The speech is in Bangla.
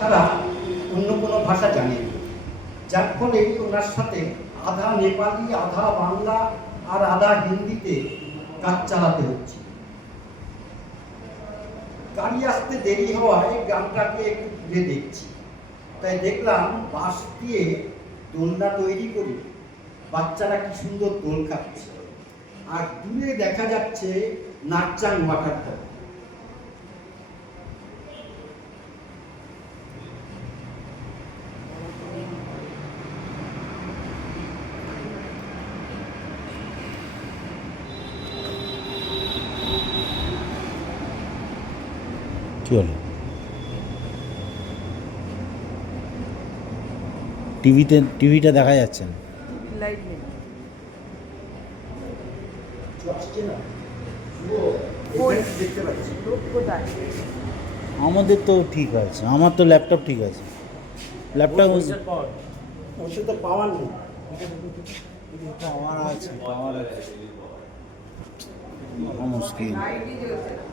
ছাড়া অন্য কোনো ভাষা জানেন, যার ফলে ওনার সাথে আধা নেপালি, আধা বাংলা আর আধা হিন্দিতে কাজ চালাতে হচ্ছে। গাড়ি আসতে দেরি হওয়ায় গ্রামটাকে একটু ঘুরে দেখছি, তাই দেখলাম বাঁশ দিয়ে দোলনা তৈরি করে বাচ্চারা কি সুন্দর দোল খাচ্ছে, আর দূরে দেখা যাচ্ছে নাকচাং ওয়াটারফল। কি হলো? টিভিটা দেখা যাচ্ছে না। লাইট নেই। আসছে না, দেখতে পাচ্ছি। লোক কোথায়? আমাদের তো ঠিক আছে, আমার তো ল্যাপটপ ঠিক আছে। ল্যাপটপ ওষুধ তো পাওয়ার নেই। পাওয়ার আছে, মুশকিল। লাইটই জ্বলছে না।